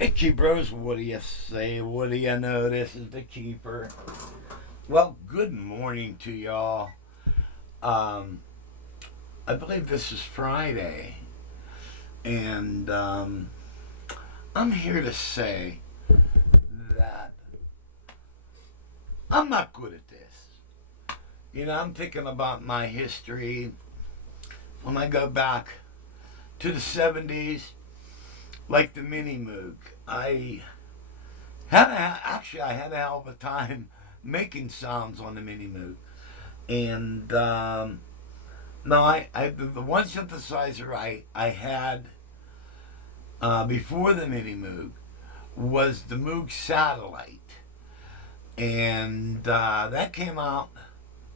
Hey, Keepers, what do you say? What do you know? This is the Keeper. Well, good morning to y'all. Um, I believe this is Friday, and I'm here to say that I'm not good at this. I'm thinking about my history when I go back to the 70s, like the Minimoog. I had a hell of a time making sounds on the Minimoog, and no, the one synthesizer I had before the Minimoog was the Moog Satellite, and that came out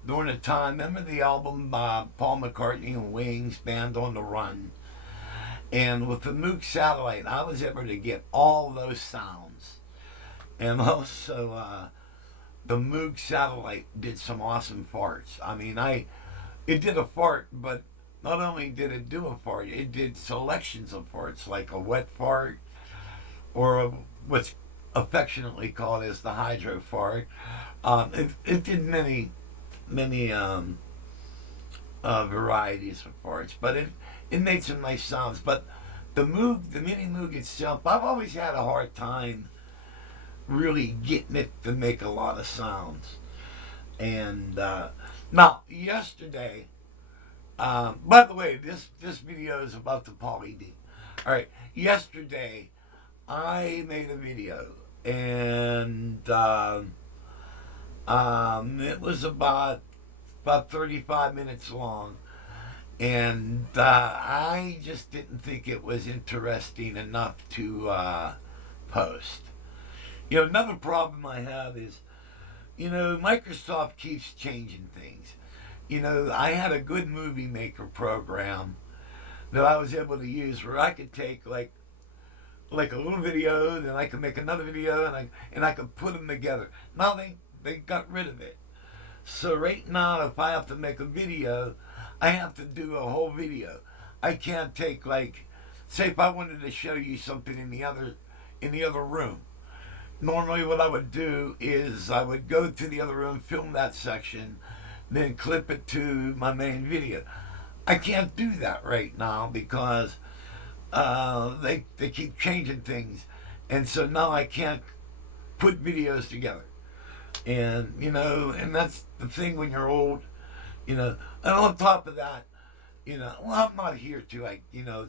during the time. Remember the album Paul McCartney and Wings, Band on the Run, and with the Moog Satellite, I was able to get all those sounds, and also the Moog Satellite did some awesome farts. It did a fart, but not only did it do a fart, it did selections of farts, like a wet fart or what's affectionately called as the hydro fart. It did many varieties of farts, but it made some nice sounds. But the Mini Moog itself, I've always had a hard time really getting it to make a lot of sounds. And now, yesterday, by the way, this video is about the Poly D. All right, yesterday I made a video, and it was about 35 minutes long, and I just didn't think it was interesting enough to post. Another problem I have is, Microsoft keeps changing things. I had a good movie maker program that I was able to use where I could take like a little video, then I could make another video, and I could put them together. Now they got rid of it. So right now, if I have to make a video, I have to do a whole video. I can't take, say if I wanted to show you something in the other room. Normally what I would do is I would go to the other room, film that section, then clip it to my main video. I can't do that right now because they keep changing things, and so now I can't put videos together. And that's the thing when you're old, and on top of that, well, I'm not here to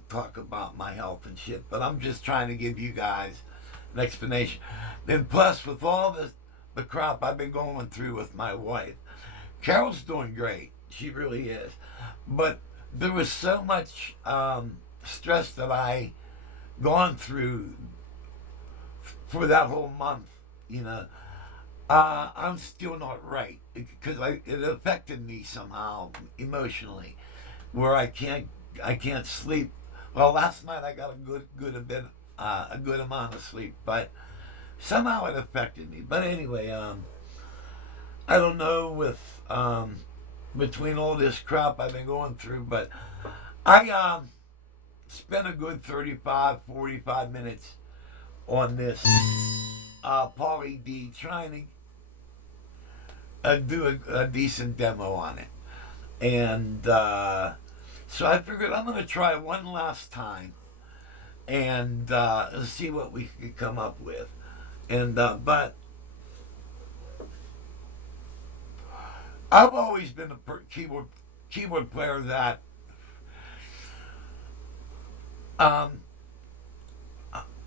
talk about my health and shit, but I'm just trying to give you guys an explanation. Then plus with all the crap I've been going through with my wife, Carol's doing great. She really is. But there was so much stress that I gone through for that whole month. I'm still not right because it affected me somehow emotionally, where I can't sleep. Well, last night I got a good amount of sleep, but somehow it affected me. But anyway, I don't know with between all this crap I've been going through, but I spent a good 45 minutes on this Poly D trying to do a decent demo on it. And so I figured I'm going to try one last time and see what we could come up with. And but I've always been a keyboard player that um,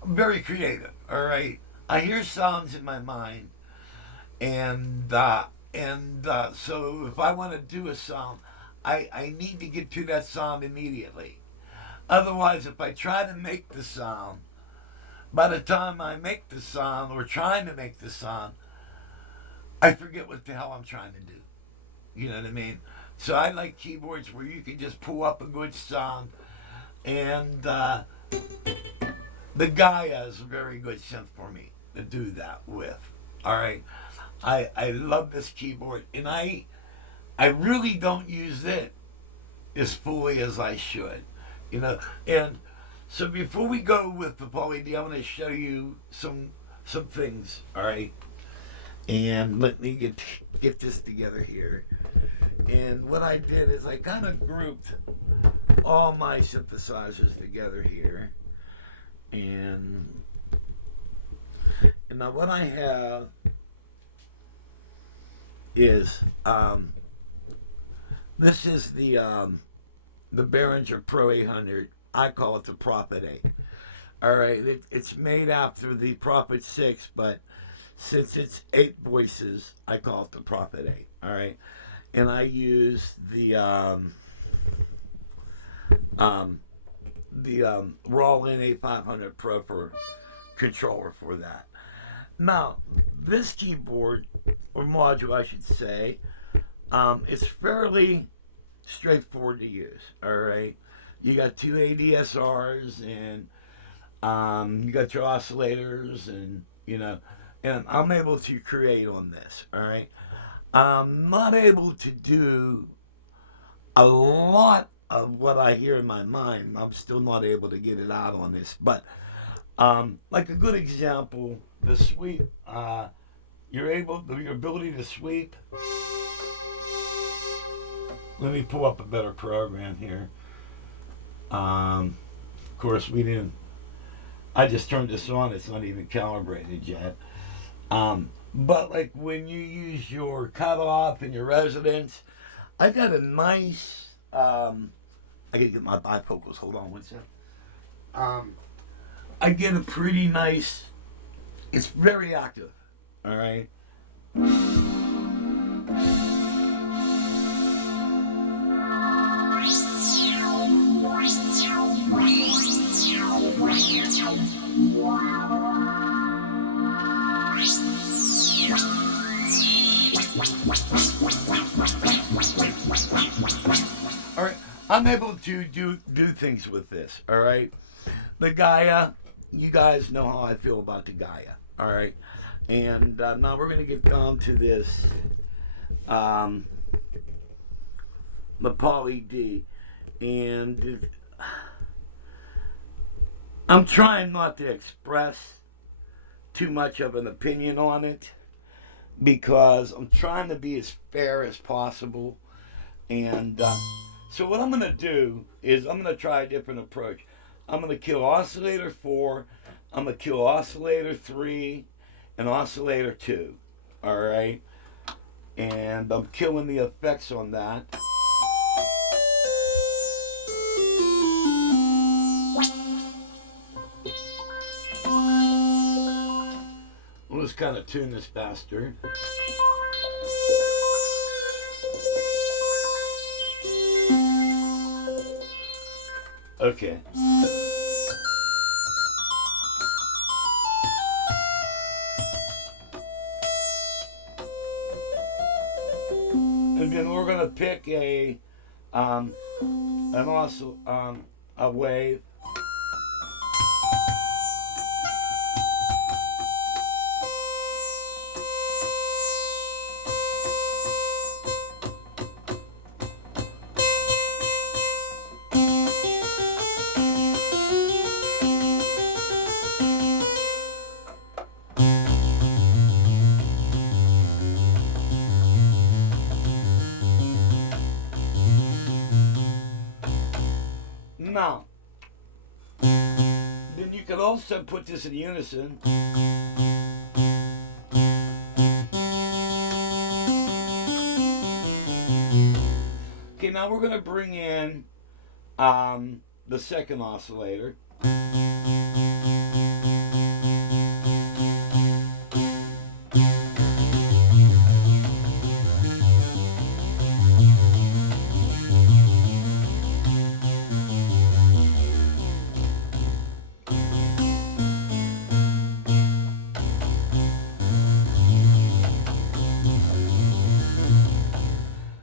very creative. All right, I hear sounds in my mind, and so if I want to do a sound, I need to get to that sound immediately. Otherwise, if I try to make the sound, by the time I make the sound or trying to make the sound, I forget what the hell I'm trying to do. You know what I mean? So I like keyboards where you can just pull up a good sound, and the Gaia is a very good synth for me to do that with. All right, I love this keyboard, and I really don't use it as fully as I should, and So before we go with the Poly D, I'm going to show you some things. All right, and let me get this together here. And what I did is I kind of grouped all my synthesizers together here, and now what I have is this is the Behringer Pro 800. I call it the Prophet 8. All right, it's made after the Prophet 6, but since it's 8 voices, I call it the Prophet 8. All right, and I use the Roland A500 Pro for controller for that. Now, this keyboard, or module I should say, it's fairly straightforward to use. All right, you got 2 ADSRs, and you got your oscillators, and and I'm able to create on this. All right, I'm not able to do a lot of what I hear in my mind. I'm still not able to get it out on this, but like a good example, the sweep. Your ability to sweep. Let me pull up a better program here. Of course, we didn't. I just turned this on. It's not even calibrated yet. But like when you use your cutoff and your resonance, I got a nice. I gotta get my bifocals. Hold on one second. I get a pretty nice. It's very active. All right. All right, I'm able to do things with this. All right, the Gaia, you guys know how I feel about the Gaia. All right, and now we're gonna get down to this, the Poly D, and I'm trying not to express too much of an opinion on it because I'm trying to be as fair as possible. And so what I'm going to do is I'm going to try a different approach. I'm going to kill oscillator 4, I'm going to kill oscillator 3, and oscillator 2. All right? And I'm killing the effects on that. We'll just kind of tune this faster. Okay. And then we're gonna pick a wave. Now, then you can also put this in unison. Okay, now we're going to bring in the second oscillator.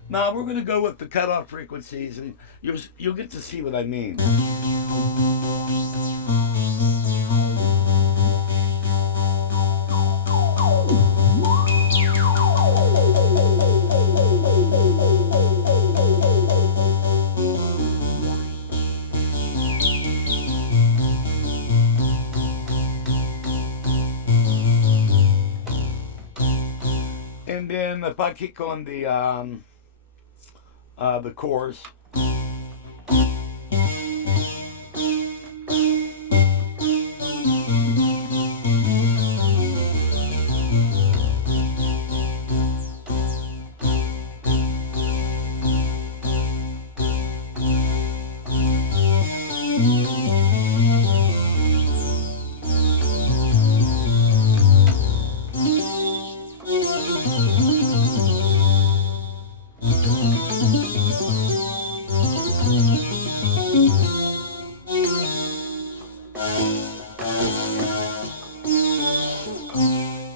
Now we're going to go with the cutoff frequencies, and you'll get to see what I mean. then if I kick on the chorus.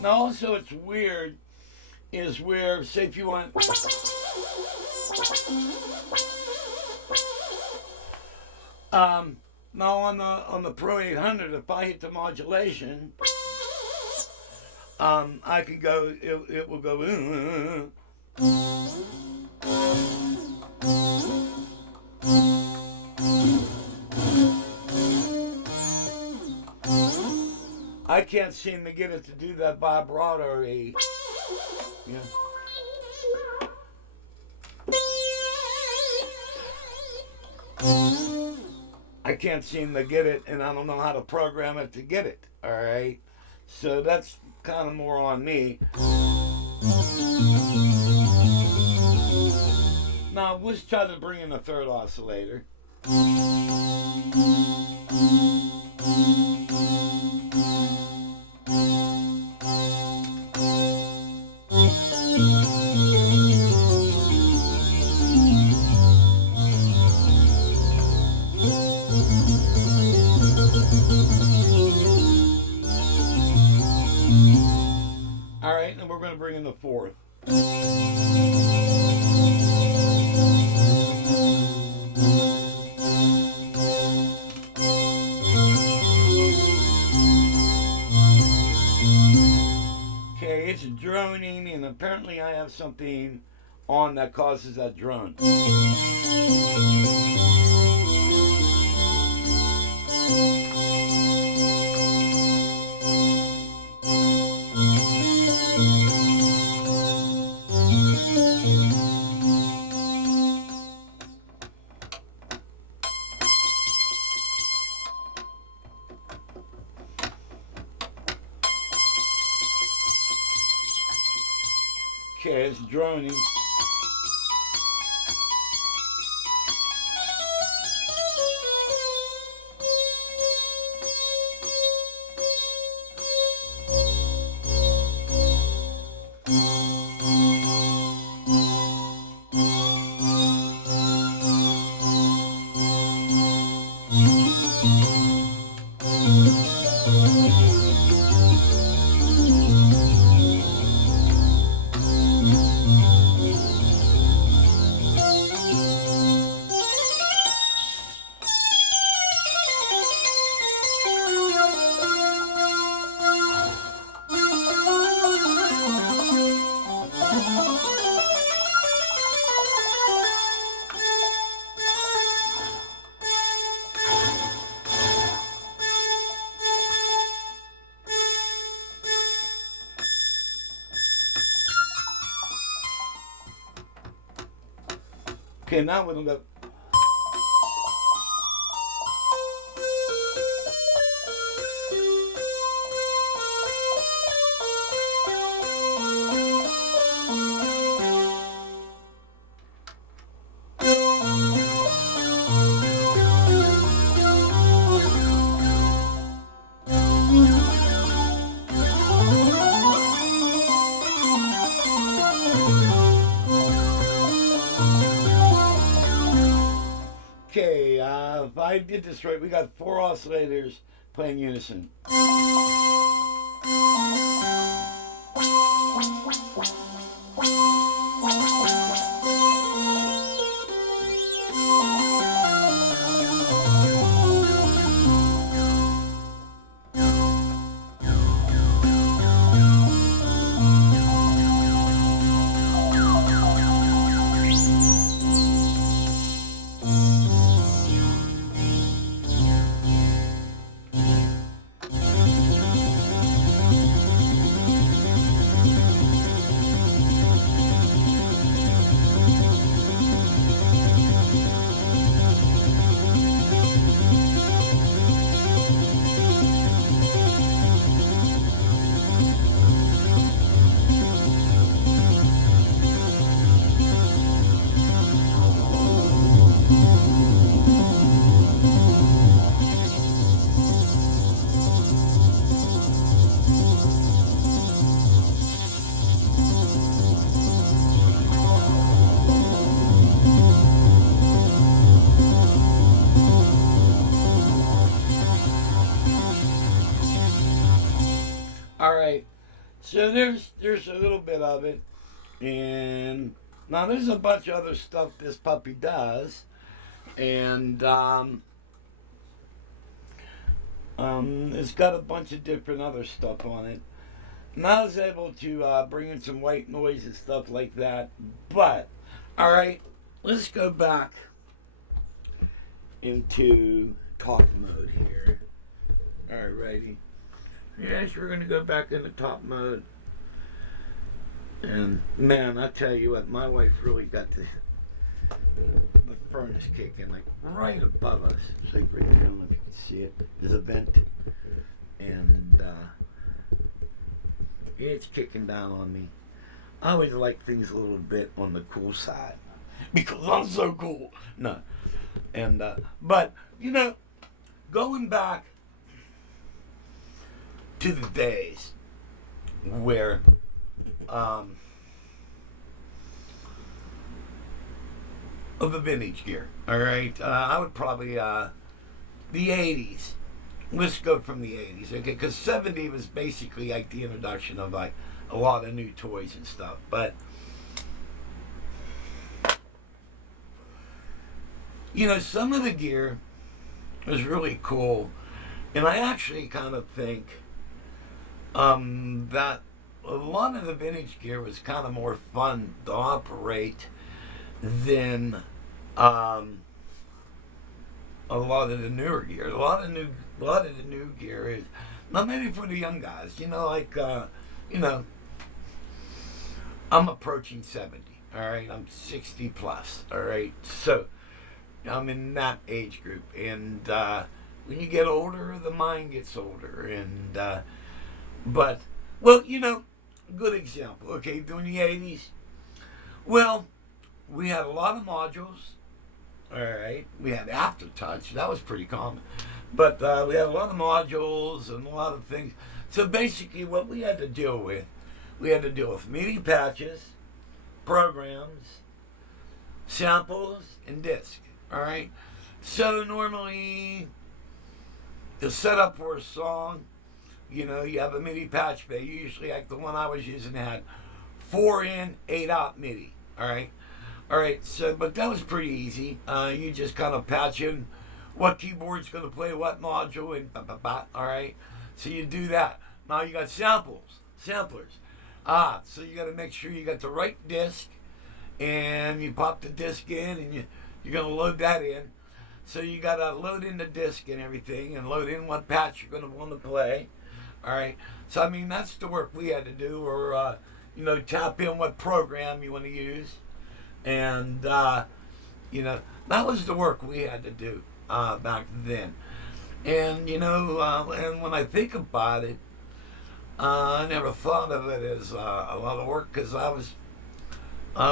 Now also it's weird is where, say if you want now on the Pro 800, if I hit the modulation, I could go, it will go I can't seem to get it to do that vibrato. Yeah. I can't seem to get it, and I don't know how to program it to get it. All right, so that's kind of more on me. Now let's try to bring in a third oscillator. All right, and we're going to bring in the fourth. Okay, it's droning, and apparently I have something on that causes that drone. Okay, it's droning. Okay, now we're going to go. Okay, if I did this right, we got 4 oscillators playing unison. right. So there's a little bit of it, and now there's a bunch of other stuff this puppy does, and it's got a bunch of different other stuff on it. And I was able to bring in some white noise and stuff like that. But, alright, let's go back into talk mode here. Alrighty. Yes, we're going to go back into talk mode. And, man, I tell you what, my wife really got the furnace kicking, like, right above us. It's like right there, I don't know if you can see it. There's a vent. And, it's kicking down on me. I always like things a little bit on the cool side because I'm so cool. No, and but you know, going back to the days where of the vintage gear. All right, I would probably the '80s. Let's go from the '80s, okay? Because '70 was basically like the introduction of like a lot of new toys and stuff. But you know, some of the gear was really cool, and I actually kind of think that a lot of the vintage gear was kind of more fun to operate than a lot of the newer gear. A lot of the new gear is not maybe for the young guys. You know, like you know, I'm approaching 70. All right, I'm 60 plus. All right, so I'm in that age group, and when you get older, the mind gets older, and but well, you know, good example. Okay, during the '80s, well, we had a lot of modules. All right, we had Aftertouch. That was pretty common, but we had a lot of modules and a lot of things. So basically, what we had to deal with, MIDI patches, programs, samples, and disc. All right. So normally, the setup for a song, you know, you have a MIDI patch bay. Usually, like the one I was using, had 4 in, 8 out MIDI. All right. All right, so, but that was pretty easy. You just kind of patch in what keyboard's going to play what module, and all right? So you do that. Now you got samplers. So you got to make sure you got the right disc, and you pop the disc in, and you're going to load that in. So you got to load in the disc and everything, and load in what patch you're going to want to play, all right? So, I mean, that's the work we had to do, or, you know, tap in what program you want to use. And, you know, that was the work we had to do back then. And, you know, and when I think about it, I never thought of it as a lot of work because I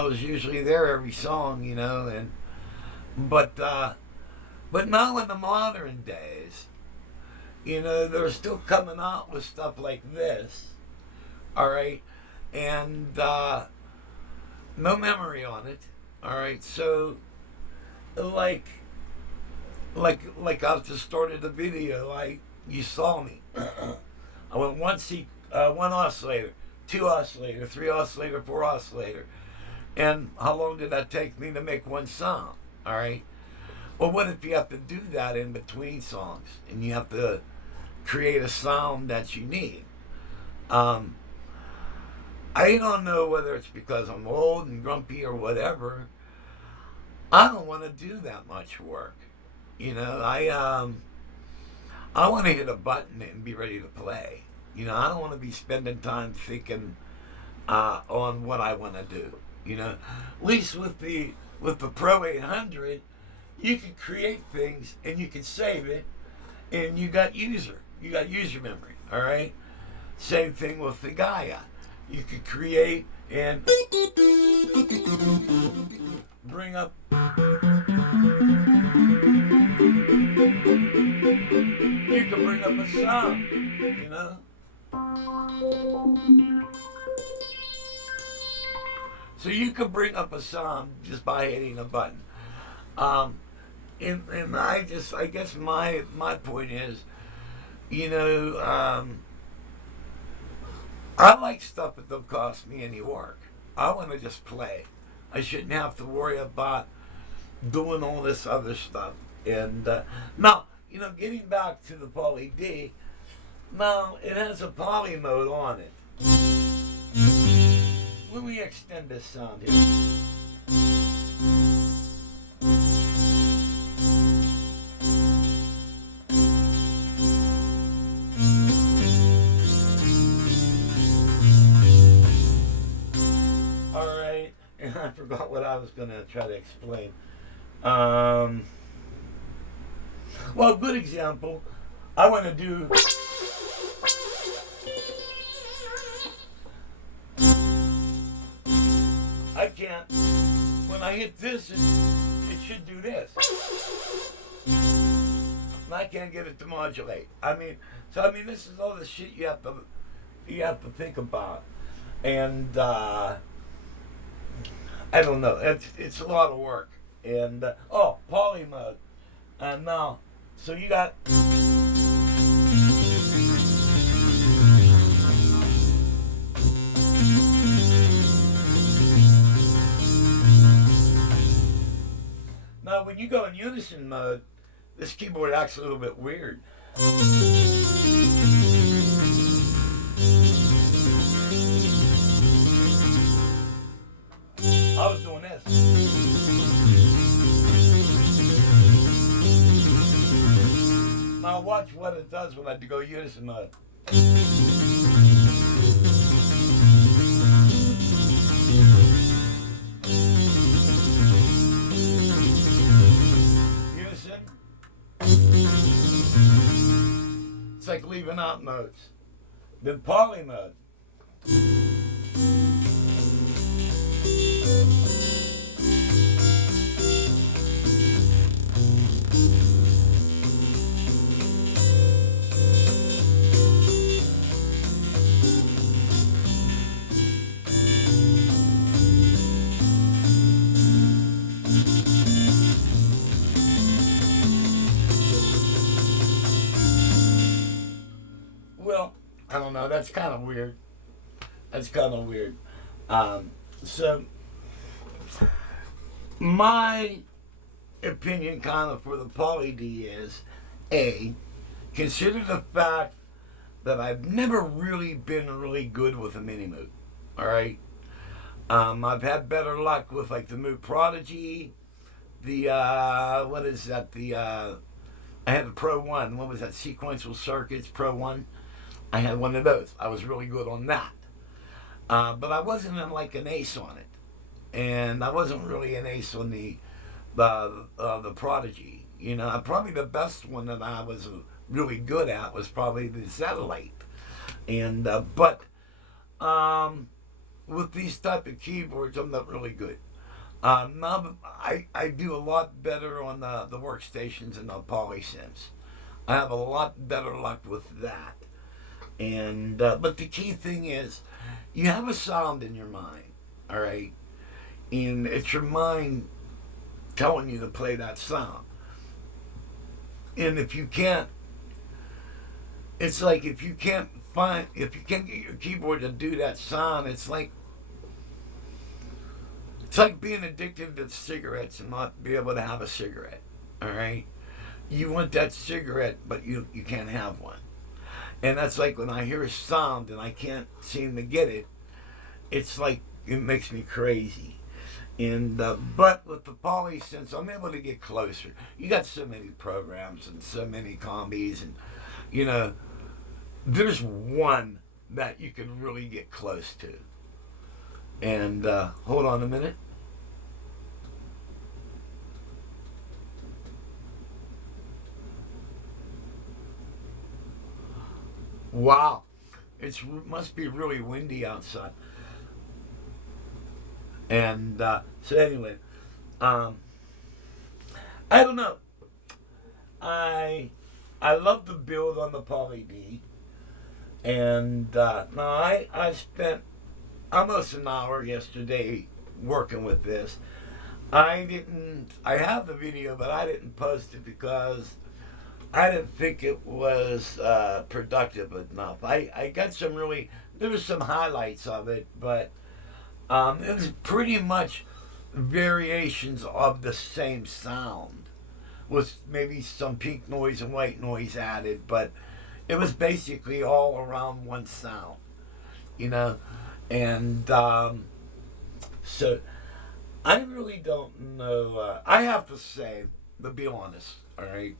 was usually there every song, you know. And but now in the modern days, you know, they're still coming out with stuff like this, all right, and no memory on it. All right, so like I just started the video. You saw me. I went one oscillator, 2 oscillator, 3 oscillator, 4 oscillator, and how long did that take me to make one sound? All right. Well, what if you have to do that in between songs, and you have to create a sound that you need? I don't know whether it's because I'm old and grumpy or whatever. I don't want to do that much work. You know, I want to hit a button and be ready to play. You know, I don't want to be spending time thinking on what I want to do. You know, at least with the Pro 800, you can create things and you can save it, and you got user memory. All right. Same thing with the Gaia. You could create and bring up. You can bring up a sound, you know. So you can bring up a sound just by hitting a button. And I guess my point is, you know, I like stuff that don't cost me any work. I want to just play. I shouldn't have to worry about doing all this other stuff. And now, getting back to the Poly D, now it has a poly mode on it. Let me extend this sound here. Alright, and I forgot what I was going to try to explain. Well, good example. I want to do. I can't. When I hit this, it should do this. And I can't get it to modulate. This is all the shit you have to think about. And I don't know. It's a lot of work. And poly mode. And now, so you got. Now, when you go in Unison mode, this keyboard acts a little bit weird. I was doing this. Now watch what it does when I go Unison mode. Unison. It's like leaving out notes. Then poly mode. Well, I don't know. That's kind of weird. So, my opinion kind of for the Poly D is, consider the fact that I've never really been really good with a Minimoog. Alright? I've had better luck with like the Moog Prodigy, what is that? I had the Pro 1. What was that? Sequential Circuits Pro 1. I had one of those. I was really good on that. But I wasn't like an ace on it. And I wasn't really an ace on the Prodigy. Probably the best one that I was really good at was probably the Satellite. And with these type of keyboards, I'm not really good. Now I do a lot better on the workstations and the PolySense. I have a lot better luck with that. And but the key thing is, you have a sound in your mind, all right, and it's your mind telling you to play that sound. And if you can't, it's like if you can't get your keyboard to do that sound, it's like being addicted to cigarettes and not be able to have a cigarette. All right, you want that cigarette, but you can't have one. And that's like when I hear a sound and I can't seem to get it, it's like it makes me crazy. And but with the PolySense, I'm able to get closer. You got so many programs and so many combis, and there's one that you can really get close to. And hold on a minute. Wow, it must be really windy outside. And so anyway, I don't know. I love the build on the Poly D, and now I spent almost an hour yesterday working with this. I have the video, but I didn't post it because I didn't think it was productive enough. I got some really there was some highlights of it, but it was pretty much variations of the same sound, with maybe some pink noise and white noise added, but it was basically all around one sound, you know. And so I really don't know. I have to say, to be honest, all right,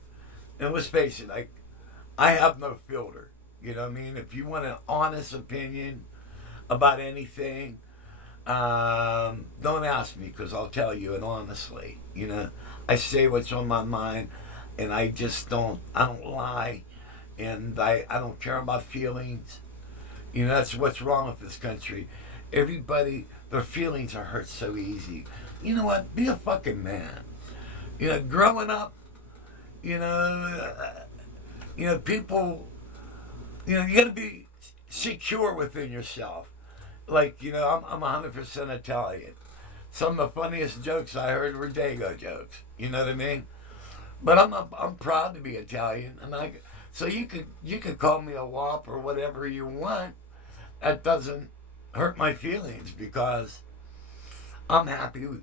and let's face it, I have no filter. You know what I mean? If you want an honest opinion about anything, don't ask me, because I'll tell you it honestly. You know, I say what's on my mind, and I don't lie, and I don't care about feelings. You know, that's what's wrong with this country. Everybody, their feelings are hurt so easy. You know what? Be a fucking man. You know, growing up, you know, people, you know, you got to be secure within yourself. Like, you know, I'm 100% Italian. Some of the funniest jokes I heard were Dago jokes. You know what I mean? But I'm proud to be Italian, and so you could call me a wop or whatever you want. That doesn't hurt my feelings, because I'm happy with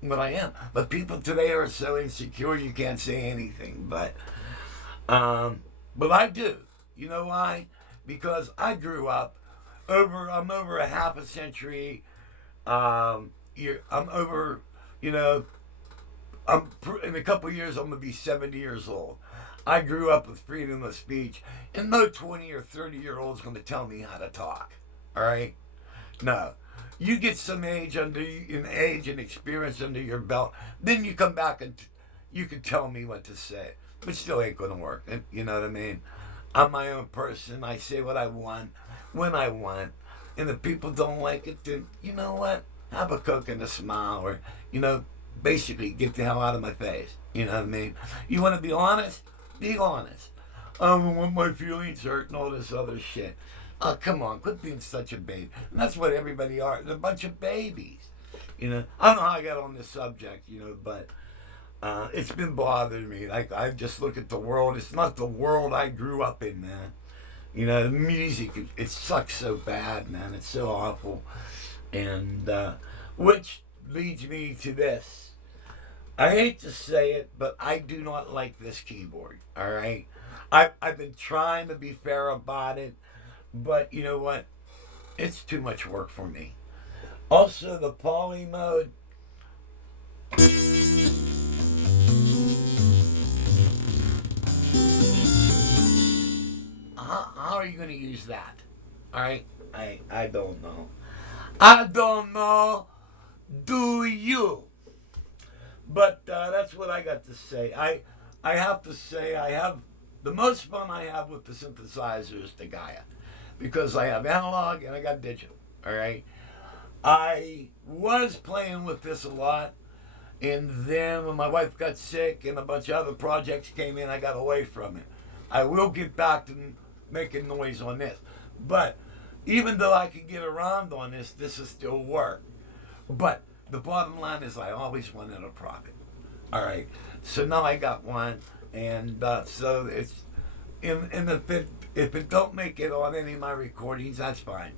what I am. But people today are so insecure you can't say anything. But I do. You know why? Because I grew up I'm over a half a century. I'm over, you know, in a couple of years I'm gonna be 70 years old. I grew up with freedom of speech, and no 20 or 30-year-old is gonna tell me how to talk. All right? No. You get some age and experience under your belt, then you come back and you can tell me what to say. But still ain't gonna work. You know what I mean? I'm my own person. I say what I want when I want. And if people don't like it, then you know what? Have a Coke and a smile, or, you know, basically get the hell out of my face. You know what I mean? You want to be honest? Be honest. I don't want my feelings hurt and all this other shit. Oh, come on, quit being such a baby. And that's what everybody are. They're a bunch of babies. You know, I don't know how I got on this subject, you know, but it's been bothering me. Like, I just look at the world. It's not the world I grew up in, man. You know, the music, it sucks so bad, man. It's so awful. And, which leads me to this. I hate to say it, but I do not like this keyboard, all right? I've been trying to be fair about it, but you know what? It's too much work for me. Also, the poly mode. How are you going to use that? All right? I don't know. I don't know. Do you? But that's what I got to say. I have to say I have the most fun I have with the synthesizer is the Gaia, because I have analog and I got digital. All right. I was playing with this a lot, and then when my wife got sick and a bunch of other projects came in, I got away from it. I will get back to making noise on this, but even though I can get around on this, this is still work. But the bottom line is I always wanted a profit. All right. So now I got one, and so it's and if it don't make it on any of my recordings, that's fine.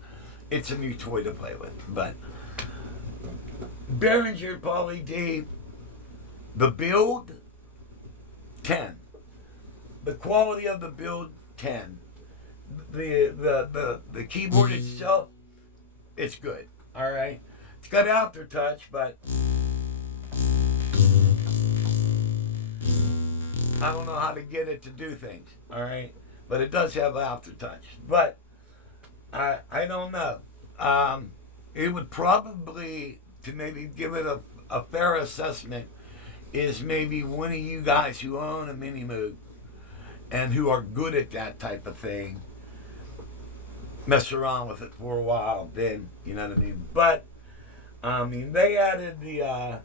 It's a new toy to play with. But Behringer Poly D, the build 10, the quality of the build 10, the keyboard itself, it's good. All right. It's got Aftertouch, but I don't know how to get it to do things. All right, but it does have Aftertouch. But I don't know. It would probably, to maybe give it a fair assessment, is maybe one of you guys who own a Minimoog and who are good at that type of thing, mess around with it for a while. Then you know what I mean. But I mean, they added the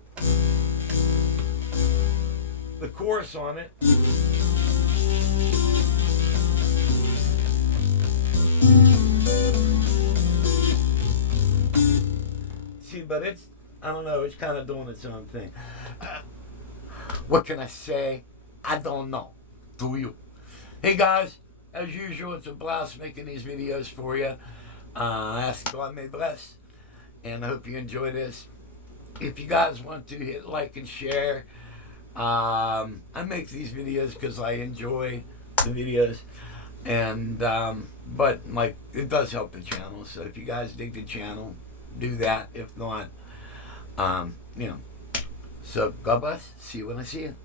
chorus on it. See, but it's, I don't know, it's kind of doing its own thing. What can I say? I don't know. Do you? Hey guys, as usual, it's a blast making these videos for you. I ask God may bless, and I hope you enjoy this. If you guys want to hit like and share, I make these videos because I enjoy the videos, and but like it does help the channel. So if you guys dig the channel, do that. If not, you know. So God bless. See you when I see you.